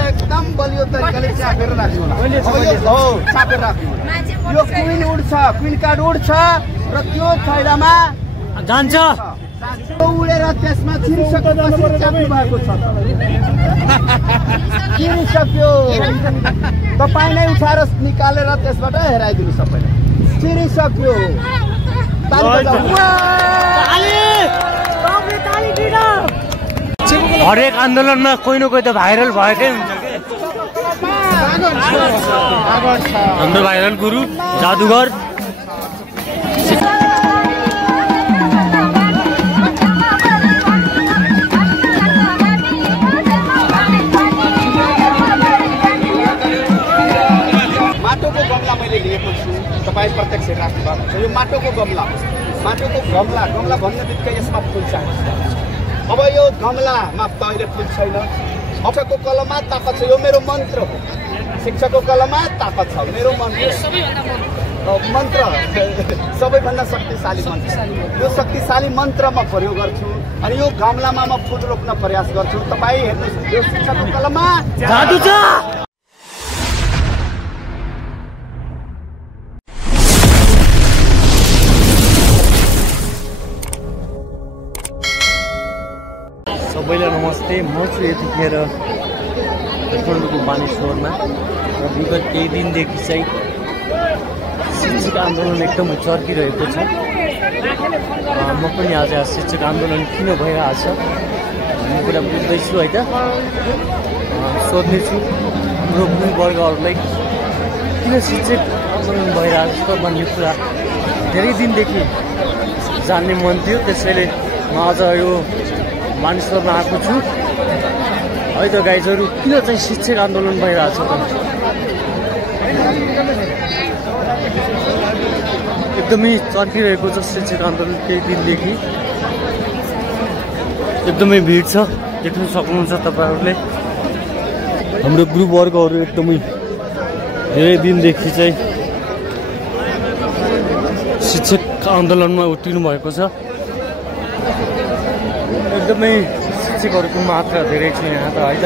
एकदम बलियो तरिकाले चापेर राख्नु हो, चापेर राख्नु। यो क्वीन उड्छ, क्वीन कार्ड उड्छ र त्यो छैडामा जान्छ, उडेर त्यसमा चिरिसकेपछि चाप्नु भएको छ। चिरिसक्यो, तपाईँ नै उठाएर निकालेर त्यसबाट हेराइदिनु सबैलाई। चिरिसक्यो, हरेक आन्दोलनमा कोही न कोही त भाइरल भएकै हुन्छ के। हाम्रो भाइरल गुरु जादुगर माटोको गमला मैले लिएको छु, तपाईँ प्रत्यक्ष राख्नु भएको छ। यो माटोको गमला भन्ने बित्तिकै यसमा फुल चाहिन्छ। अब यो गमलामा अहिले फुल छैन, शिक्षकको कलममा ताकत छ। यो मेरो मन्त्र हो, शिक्षकको कलममा ताकत छ, मेरो मन्त्र सबैभन्दा शक्तिशाली मन्त्र। यो शक्तिशाली मन्त्र म प्रयोग गर्छु अनि यो गमलामा म फुल रोप्न प्रयास गर्छु। तपाईँ हेर्नुहोस्, यो शिक्षकको कलममा जादु छ। सबैलाई नमस्ते, म छु यतिखेर काठमाडौँको बानेश्वरमा र विगत केही दिनदेखि चाहिँ शिक्षक आन्दोलन एकदमै चर्किरहेको छ। म पनि आज शिक्षक आन्दोलन किन भइरहेछ भन्ने कुरा बुझ्दैछु है त, सोध्नेछु हाम्रो गुरुवर्गहरूलाई किन शिक्षक आन्दोलन भइरहेछ त भन्ने कुरा धेरै दिनदेखि जान्ने मन थियो। त्यसैले म आज यो बानेश्वरमा आएको छु है त। गाइजहरू, किन चाहिँ शिक्षक आन्दोलन भइरहेछ त? एकदमै चर्किरहेको छ शिक्षक आन्दोलन केही दिनदेखि, एकदमै भिड छ, देख्न सक्नुहुन्छ तपाईँहरूले। हाम्रो ग्रुपवर्गहरू एकदमै धेरै दिनदेखि चाहिँ शिक्षक आन्दोलनमा उत्रिनु भएको छ। एकदमै शिक्षकहरूको मात्रा धेरै छ यहाँ त है त।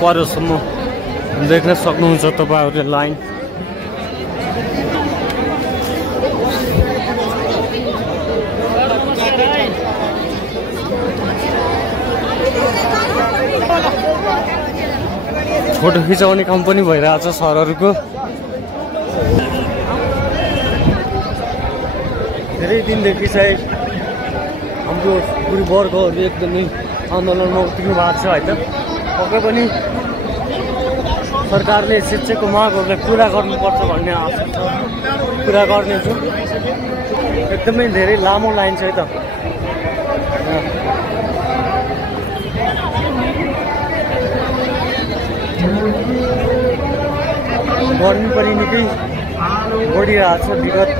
परसम्म देख्न सक्नुहुन्छ तपाईँहरूले लाइन। फोटो खिचाउने काम पनि भइरहेछ सरहरूको। धेरै दिनदेखि चाहिँ हाम्रो गुरुवर्गहरू एकदमै आन्दोलनमा उत्रिनु भएको छ है त। पक्कै पनि सरकारले शिक्षकको मागहरूलाई पुरा गर्नुपर्छ भन्ने आशा छ, पुरा गर्नेछु। एकदमै धेरै लामो लाइन छ है त। गर्मी पनि निकै बढिरहेको छ विगत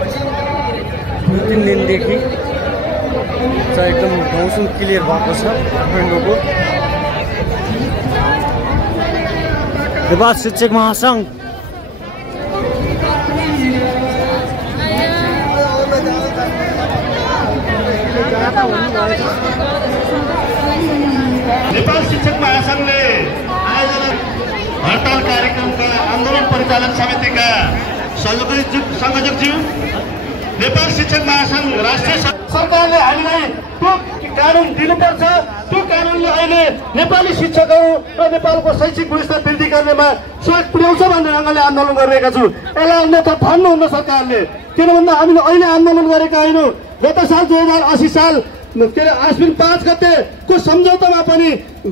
2-3 दिनदेखि चाहिँ एकदम मौसम क्लियर भएको छ काठमाडौँको। नेपाल शिक्षक महासङ्घ नेपाल शिक्षक महासङ्घले आयोजना हडताल कार्यक्रमका आन्दोलन परिचालन समितिका संयोजकज्यू, नेपाल शिक्षक महासङ्घ राष्ट्रिय सरकारले हामीलाई त्यो कानुन दिनुपर्छ। त्यो कानुनले अहिले नेपाली शिक्षकहरू र नेपालको शैक्षिक गुणस्तर वृद्धि गर्नेमा सहयोग पुर्याउँछ भन्ने ढङ्गले आन्दोलन गरिरहेका छौँ। यसलाई अन्यथा भन्नुहुन्न सरकारले, किन भन्दा हामीले अहिले आन्दोलन गरेका होइनौँ। गत साल 2080 साल के अरे आश्विन 5 गतेको सम्झौतामा पनि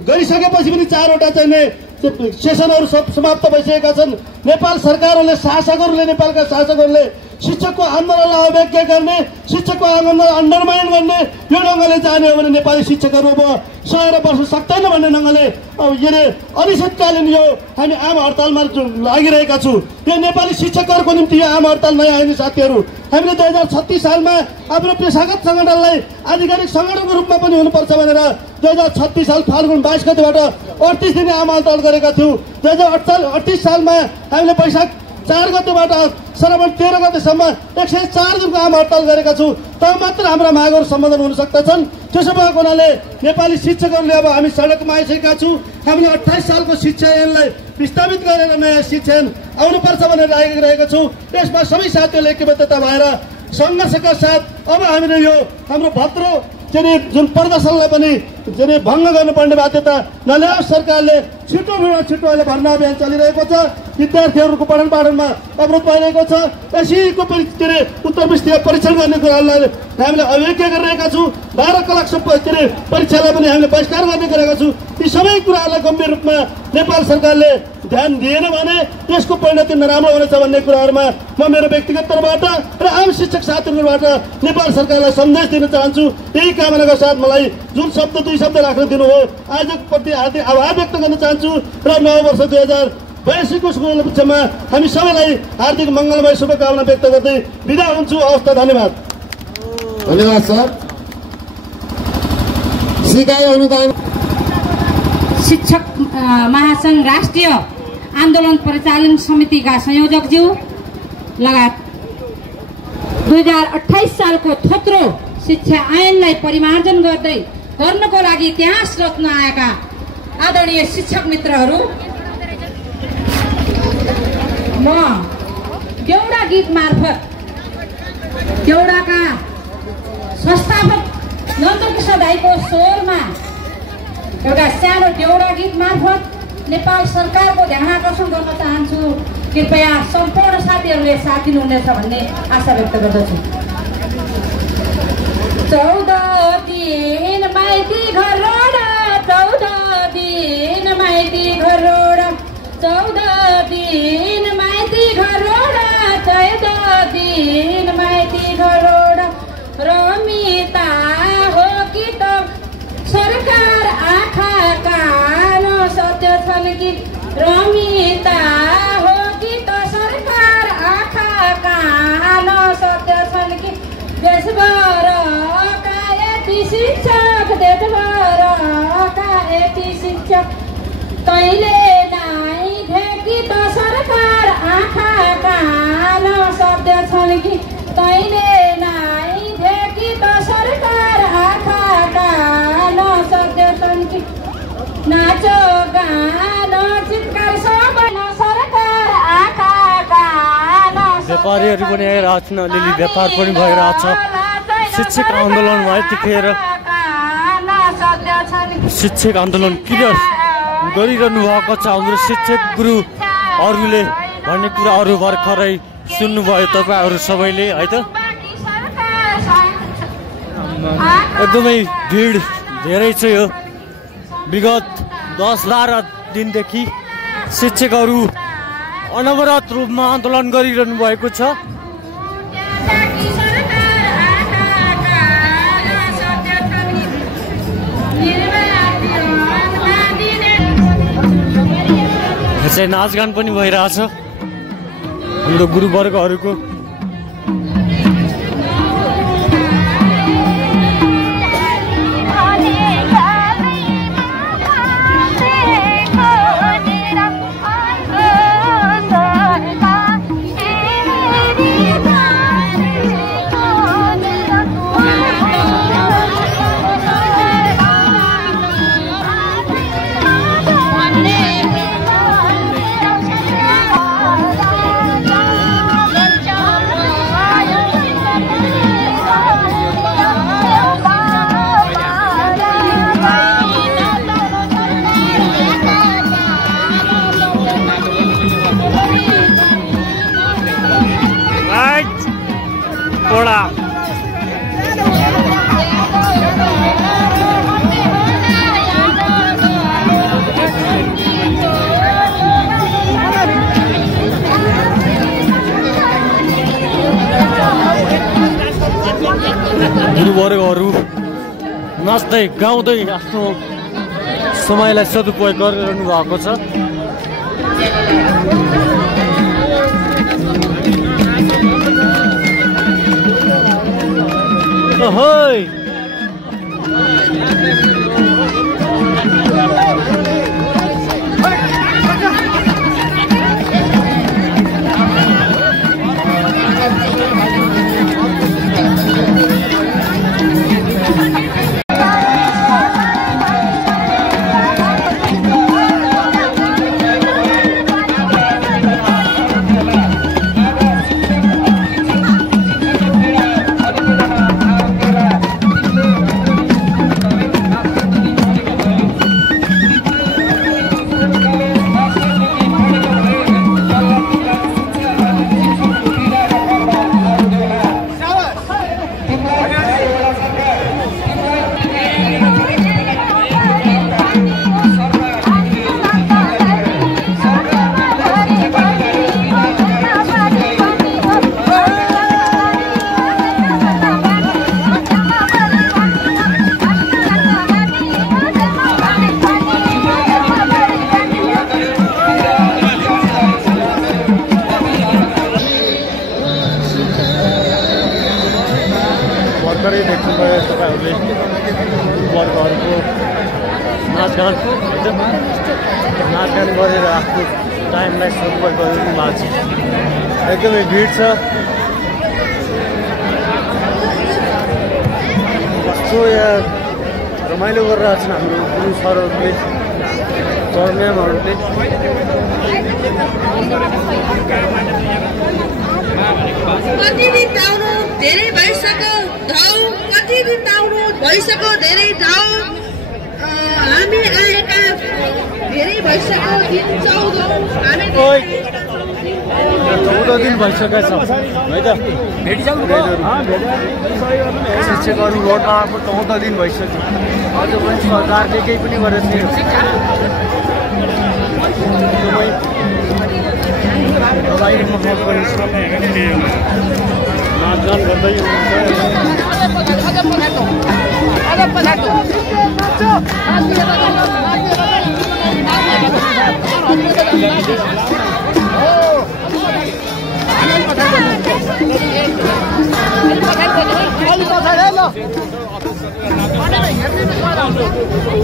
गरिसकेपछि पनि 4वटा चाहिँ सेसनहरू समाप्त भइसकेका छन्। नेपाल सरकारहरूले, शासकहरूले, नेपालका शासकहरूले शिक्षकको आन्दोलनलाई अवज्ञा गर्ने, शिक्षकको आन्दोलनलाई अन्डरमाइन गर्ने यो ढङ्गले जाने हो भने नेपाली शिक्षकहरू अब सहेर बस्न सक्दैन भन्ने ढङ्गले अब के अरे अनिश्चितकालीन यो हामी आम हडतालमा लागिरहेका छौँ। यो नेपाली शिक्षकहरूको निम्ति यो आम हडताल नयाँ आउने साथीहरू, हामीले 2036 सालमा आफ्नो पेसागत सङ्गठनलाई आधिकारिक सङ्गठनको रूपमा पनि हुनुपर्छ भनेर 2036 साल फाल्गुन 22 गतेबाट 38 दिने आम हडताल गरेका थियौँ। 2038 सालमा हामीले वैशाख 4 गतेबाट श्रावण 13 गतेसम्म 104 दिनको आम हडताल गरेका छौँ। तब मात्र हाम्रा मागहरू सम्बोधन हुन सक्दछन्। त्यसो भएको हुनाले नेपाली शिक्षकहरूले अब हामी सडकमा आइसकेका छौँ। हामीले 28 सालको शिक्षा ऐनलाई विस्थापित गरेर नयाँ शिक्षा ऐन आउनुपर्छ भनेर लागिरहेका छौँ। यसमा सबै साथीहरूले ऐक्यबद्धता भएर सङ्घर्षका साथ अब हामीले यो हाम्रो भद्रो जुन प्रदर्शनलाई पनि भङ्ग गर्नुपर्ने बाध्यता नल्याओस्। सरकारले छिटोभन्दा छिटो अहिले भर्ना अभियान चलिरहेको छ। विद्यार्थीहरूको पठन पाठनमा अवरोध भइरहेको छ। एसईको उत्तर पुस्तिका परीक्षण गर्ने कुराहरूलाई हामीले अवज्ञा गरिरहेका छौँ। 12 कलाकसम्म परीक्षालाई पनि हामीले बहिष्कार गर्ने गरेका छौँ। यी सबै कुराहरूलाई गम्भीर रूपमा नेपाल सरकारले ध्यान दिएन भने यसको परिणति नराम्रो हुनेछ भन्ने कुराहरूमा म मेरो व्यक्तिगत तर्फबाट र आम शिक्षक साथीहरूबाट नेपाल सरकारलाई सन्देश दिन चाहन्छु। यही कामनाका साथ मलाई जुन शब्द 2 शब्द राख्न दिनुभयो आजप्रति हार्दिक आभार व्यक्त गर्न चाहन्छु र नव वर्ष 2082 को उपलक्ष्यमा हामी सबैलाई हार्दिक मङ्गलमय शुभकामना व्यक्त गर्दै बिदा हुन्छु। हवस् त, धन्यवाद। धन्यवाद सर। सिकाइ अनुदान शिक्षक महासङ्घ राष्ट्रिय आन्दोलन परिचालन समितिका संयोजकज्यू लगायत 2028 सालको थोत्रो शिक्षा ऐनलाई परिमार्जन गर्नको लागि इतिहास रच्न आएका आदरणीय शिक्षक मित्रहरू, म देउडा गीत मार्फत देउडाका संस्थापक नन्दकिशोर दाइको स्वरमा एउटा सानो देउडा गीत मार्फत नेपाल सरकारको ध्यान आकर्षण गर्न चाहन्छु। कृपया सम्पूर्ण साथीहरूले साथ दिनुहुनेछ भन्ने आशा व्यक्त गर्दछु। 14 दिन माइती घर रोडा, 14 दिन माइती घर रोडा, 14 दिन माइती घर रोडा, 14 दिन माइती घर रोडा। रमिता हो कि त सरकार आँखा कान सत्य छन् कि, रमिता हो कि त सरकार आँखा कान सत्य छन् कि, देशभरका यति शिक्षक, देशभरका यति शिक्षक तैँले नै देखि त सरकार आँखा कान सत्य छन् कि, तैँले नै देखि त सरकार आँखा कान सत्य छन् कि, नाचो गानो चित्कार सबै सरकार आँखा कान। व्यापारीहरू पनि आइरहेको छन्, अलिअलि व्यापार पनि भइरहेको छ। शिक्षक आन्दोलन भयो त्यतिखेर शिक्षक आन्दोलन किन गरिरहनु भएको छ हाम्रो शिक्षक गुरुहरूले भन्ने कुराहरू भर्खरै सुन्नुभयो तपाईँहरू सबैले है त। एकदमै भिड धेरै छ। यो विगत 10-12 दिनदेखि शिक्षकहरू अनवरत रूपमा आन्दोलन गरिरहनु भएको छ। यसै नाचगान पनि भइरहेछ हाम्रो गुरुवर्गहरूको। नाच्दै गाउँदै आफ्नो समयलाई सदुपयोग गरिरहनु भएको छ। ओहोइ भर्खरै देख्नुभयो तपाईँहरूले वर्गहरूको नाचगान गरेर आफ्नो टाइमलाई सदुपयोग गरिरहनु भएको छ। एकदमै भिड छ। कस्तो यहाँ रमाइलो गरिरहेको छन् हाम्रो गुरु सरहरूले, म्यामहरूले। कति दिन आउनु धेरै भइसक्यो ढाउ, कति दिन आउनु भइसक्यो धेरै ढाउ। हामी आएका धेरै भइसक्यो दिन 14 दिन भइसकेको छ है त। शिक्षकहरू रोडमा आएको 14 दिन भइसक्यो। अझ पनि सरकारले केही पनि गरेको छैन। नाचगान गर्दै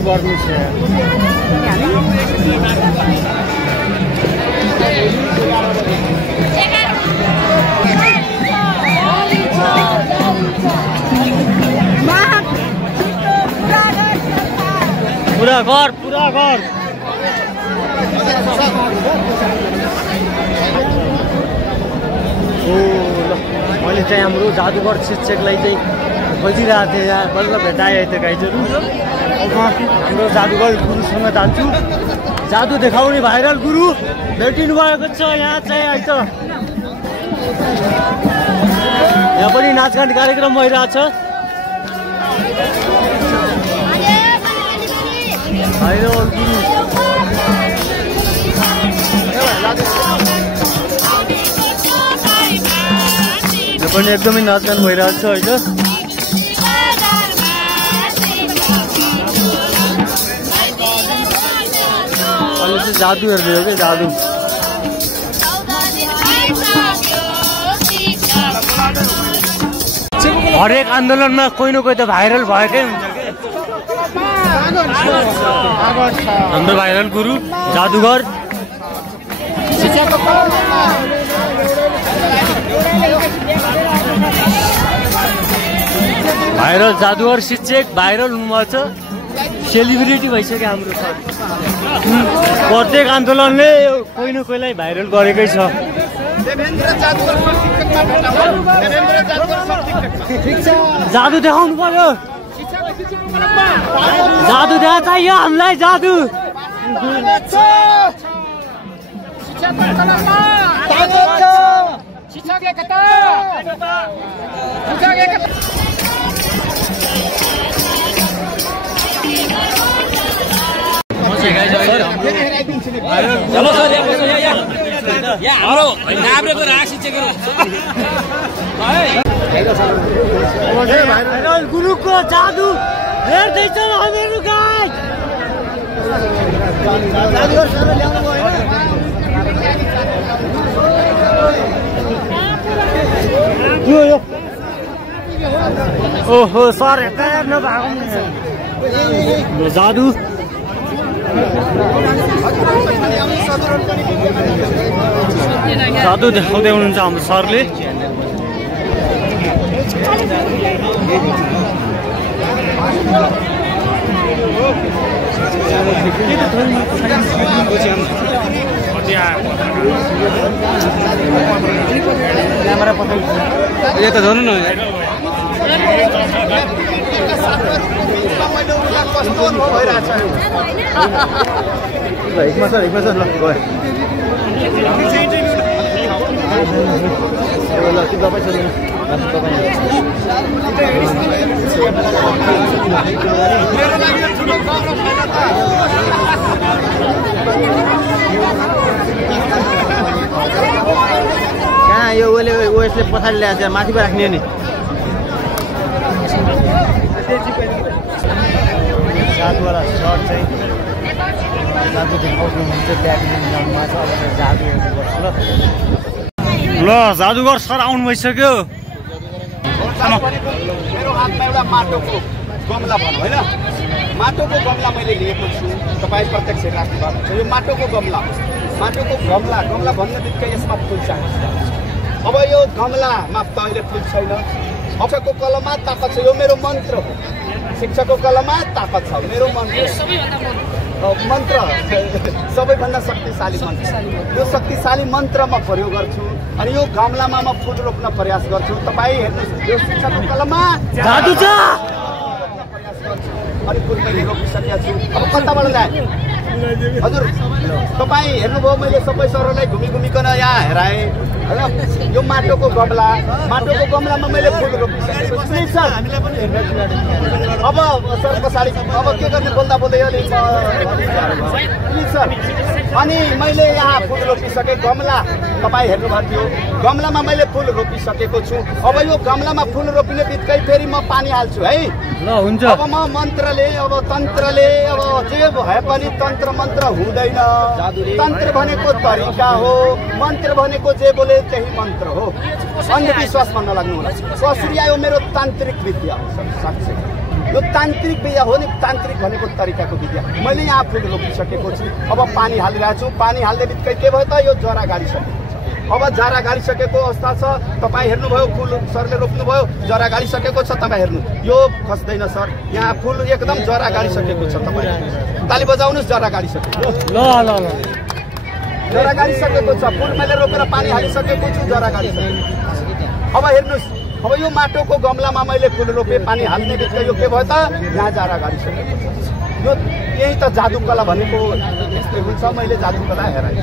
गर्नु छ। पुरा घर मैले चाहिँ हाम्रो जादुगर शिक्षकलाई चाहिँ खोजिरहेको थिएँ। यहाँ बल्ल भेटाएँ त गाइजहरू। हाम्रो जादुगर गुरुसँग जान्छु। जादु देखाउने भाइरल गुरु भेटिनु भएको छ यहाँ चाहिँ है त। यहाँ पनि नाचगान कार्यक्रम भइरहेछ। भाइरल गुरु यो पनि एकदमै नाचगान भइरहेको छ है त। अहिले चाहिँ जादु हेर्दै क्या जादु। हरेक आन्दोलनमा कोही न कोही त भाइरल भएकै हुन्छ क्या। हाम्रो भाइरल गुरु जादुगर भाइरल जादुगर शिक्षक भाइरल हुनुभएको छ। सेलिब्रिटी भइसक्यो हाम्रो सर। प्रत्येक आन्दोलनले कोही न कोहीलाई भाइरल गरेकै छ। जादु देखाउनु पर्यो। जादु देखा चाहियो हामीलाई जादु। गुरुको जादु हेर्दैछन् हामीहरू गाई ओहो सर तयार नभएको जादु जादु देखाउँदै हुनुहुन्छ हाम्रो सरले क्यामेरा पठाइ यता धर्नु न हिक्मा सर ल गयो ल त्यो दबाई छ कहाँ यो ओएसले पछाडि ल्याएको छ माथिमा राख्ने नि जादुवाला सर्ट चाहिँ जादु देखाउनुहुन्छ ब्याडमिन्टनमा छ अब जादु हेर्नुपर्छ ल जादुगर सर आउनु भइसक्यो मेरो हातमा एउटा माटोको गमला भनौँ होइन माटोको गमला मैले लिएको छु तपाईँ प्रत्यक्ष राख्नु भएको छ यो माटोको गमला गमला भन्ने बित्तिकै यसमा फुल चाहिन्छ अब यो गमलामा त अहिले फुल छैन शिक्षकको कलममा ताकत छ यो मेरो मन्त्र हो शिक्षकको कलममा ताकत छ मेरो मन्त्र सबैभन्दा शक्तिशाली मन्त्र यो शक्तिशाली मन्त्र म प्रयोग गर्छु अनि यो गमलामा म फुल रोप्न प्रयास गर्छु तपाईँ हेर्नुहोस् यो शिक्षकको कलममा जादु छ अनि फुल मैले रोपिसकेको छु अब कताबाट ल्याएँ हजुर तपाईँ हेर्नुभयो मैले सबै सरहरूलाई घुमिकन यहाँ हेराएँ होइन यो माटोको गमलामा मैले फुल रोपिसकेको छु सर अब सर पछाडि अब के गर्ने बोल्दा अलिक सर अनि मैले यहाँ फुल रोपिसकेँ गमला तपाईँ हेर्नुभएको थियो गमलामा मैले फुल रोपिसकेको छु अब यो गमलामा फुल रोपिने बित्तिकै फेरि म पानी हाल्छु है ल हुन्छ अब म मन्त्रले अब तन्त्रले अब जे भए पनि तन्त्र मन्त्र हुँदैन तन्त्र भनेको तरिका हो मन्त्र भनेको जे बोले त्यही मन्त्र हो अन्धविश्वासमा नलाग्नु होला कसरी आयो मेरो तान्त्रिक विद्या हो साँच्चै यो तान्त्रिक विद्या हो नि तान्त्रिक भनेको तरिकाको विद्या मैले यहाँ फुल रोपिसकेको छु अब पानी हालिरहेको छु पानी हाल्ने बित्तिकै के भयो त यो जरा गाडिसकेको अब जरा गाडिसकेको अवस्था छ तपाईँ हेर्नुभयो फुल सरले रोप्नुभयो जरा गाडिसकेको छ तपाईँ हेर्नु यो खस्दैन सर यहाँ फुल एकदम जरा गाडिसकेको छ तपाईँ ताली बजाउनुहोस् जरा गाडिसकेको ल जरा गाडिसकेको छ फुल मैले रोपेर पानी हालिसकेको छु जरा गाडिसकेको अब हेर्नुहोस् अब यो माटोको गमलामा मैले फुल रोपेँ पानी हाल्ने बित्तिकै यो के भयो त यहाँ जरा गाडिसकेको छ यो यही त जादुकला भनेको यस्तै हुन्छ मैले जादुकला हेराएँ